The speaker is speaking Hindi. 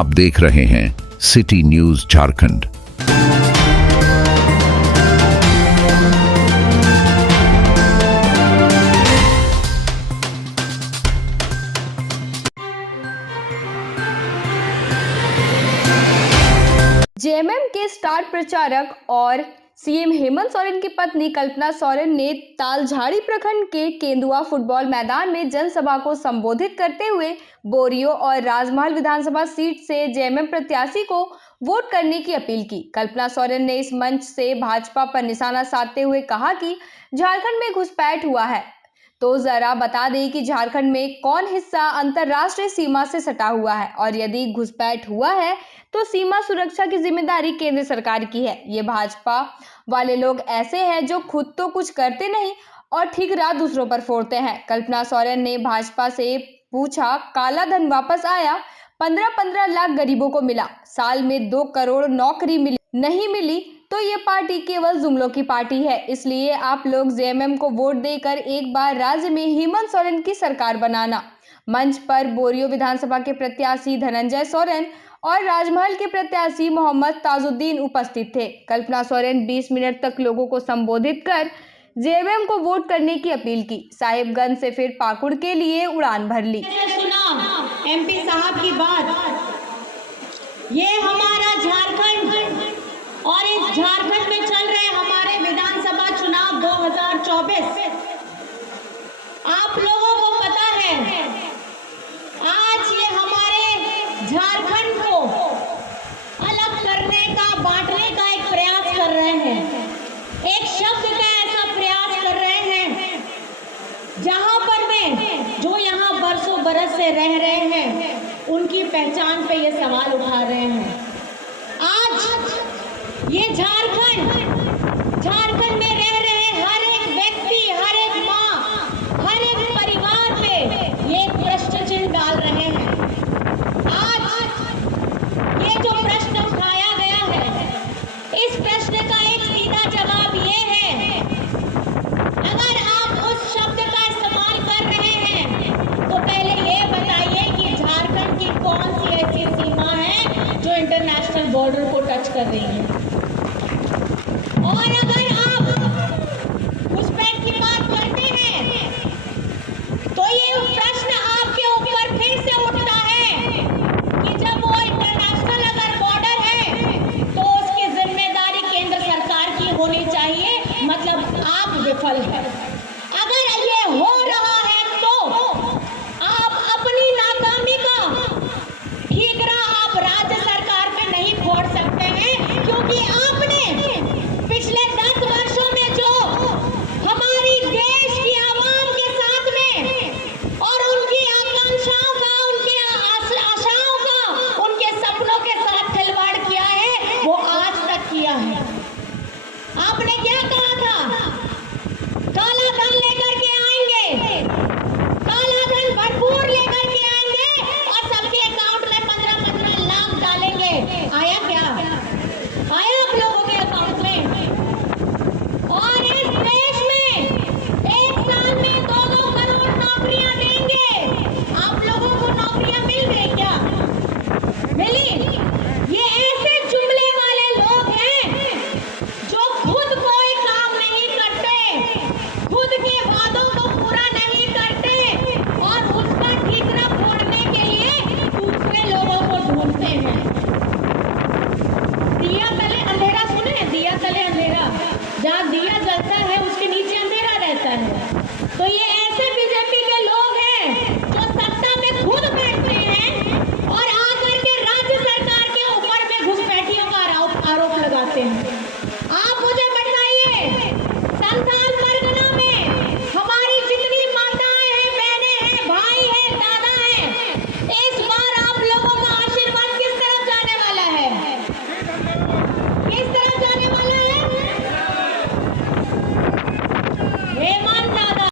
आप देख रहे हैं सिटी न्यूज झारखंड। जेएमएम के स्टार प्रचारक और सीएम हेमंत सोरेन की पत्नी कल्पना सोरेन ने तालझाड़ी प्रखंड के केंदुआ फुटबॉल मैदान में जनसभा को संबोधित करते हुए बोरियो और राजमहल विधानसभा सीट से जेएमएम प्रत्याशी को वोट करने की अपील की। कल्पना सोरेन ने इस मंच से भाजपा पर निशाना साधते हुए कहा कि झारखंड में घुसपैठ हुआ है तो जरा बता दें कि झारखंड में कौन हिस्सा अंतर्राष्ट्रीय सीमा से सटा हुआ है और यदि घुसपैठ हुआ है तो सीमा सुरक्षा की जिम्मेदारी केंद्र सरकार की है। ये भाजपा वाले लोग ऐसे हैं जो खुद तो कुछ करते नहीं और ठीक रात दूसरों पर फोड़ते हैं। कल्पना सोरेन ने भाजपा से पूछा, काला धन वापस आया, 15-15 लाख गरीबों को मिला, साल में 2 करोड़ नौकरी मिली, नहीं मिली तो ये पार्टी केवल जुमलों की पार्टी है। इसलिए आप लोग जेएमएम को वोट देकर एक बार राज्य में हेमंत सोरेन की सरकार बनाना। मंच पर बोरियो विधानसभा के प्रत्याशी धनंजय सोरेन और राजमहल के प्रत्याशी मोहम्मद ताजुद्दीन उपस्थित थे। कल्पना सोरेन 20 मिनट तक लोगों को संबोधित कर जेएमएम को वोट करने की अपील की। साहिबगंज से फिर पाकुड़ के लिए उड़ान भर ली। सुना एमपी साहब की बात, ये हमारा झारखंड और इस झारखंड में चल रहे हमारे विधानसभा चुनाव 2024। आप लोगों को पता है आज ये हमारे झारखंड को अलग करने का, बांटने का एक प्रयास कर रहे हैं। एक शब्द का ऐसा प्रयास कर रहे हैं जहां पर में जो यहाँ बरसों बरस से रह रहे हैं उनकी पहचान पे ये सवाल उठा रहे हैं। आज ये झारखंड में रह रहे हर एक व्यक्ति, हर एक माँ, हर एक परिवार पे ये प्रश्न चिन्ह डाल रहे हैं। आज ये जो प्रश्न उठाया गया है, इस प्रश्न का एक सीधा जवाब ये है, अगर आप उस शब्द का इस्तेमाल कर रहे हैं तो पहले ये बताइए कि झारखंड की कौन सी ऐसी सीमा है जो इंटरनेशनल बॉर्डर को टच कर रही है। और अगर आप घुसपैठ की बात करते हैं तो ये प्रश्न आपके ऊपर फिर से उठता है कि जब वो इंटरनेशनल अगर बॉर्डर है तो उसकी जिम्मेदारी केंद्र सरकार की होनी चाहिए, मतलब आप विफल हैं। अगर ये हो रहा है तो आप अपनी नाकामी का ठीकरा आप राज्य सरकार पे नहीं फोड़ सकते हैं, क्योंकि आपने पिछले 10 वर्षों में जो हमारी देश की आवाम के साथ में और उनकी आकांक्षाओं का, उनकी आशाओं का, उनके सपनों के साथ खिलवाड़ किया है, वो आज तक किया है। आपने क्या कहा था? काला धन लेकर के आएंगे, काला धन भरपूर लेकर के आएंगे और सबके अकाउंट में 15-15 लाख डालेंगे। आया क्या? आया आप लोगों के अकाउंट में? और इस देश में एक साल में 2-2 करोड़ नौकरियां देंगे। आप लोगों को नौकरियां मिल गई क्या? मिली? ये ऐसे जुमले वाले लोग हैं जो खुद कोई काम नहीं करते, खुद के वादों को पूरा नहीं करते और उसका ठीकरा फोड़ने के लिए दूसरे लोगों को ढूंढते हैं। दिया तले अंधेरा, सुने? दिया तले अंधेरा, जहाँ दिया जलता है उसके नीचे अंधेरा रहता है। तो ये ऐसे बीजेपी के लोग हैं जो सत्ता में खुद बैठते हैं और आकर के राज्य सरकार के ऊपर में घुसपैठियों का आरोप लगाते हैं। आप मुझे बताइए, संथाल परगना में हमारी जितनी माताएं हैं, बहनें हैं, भाई हैं,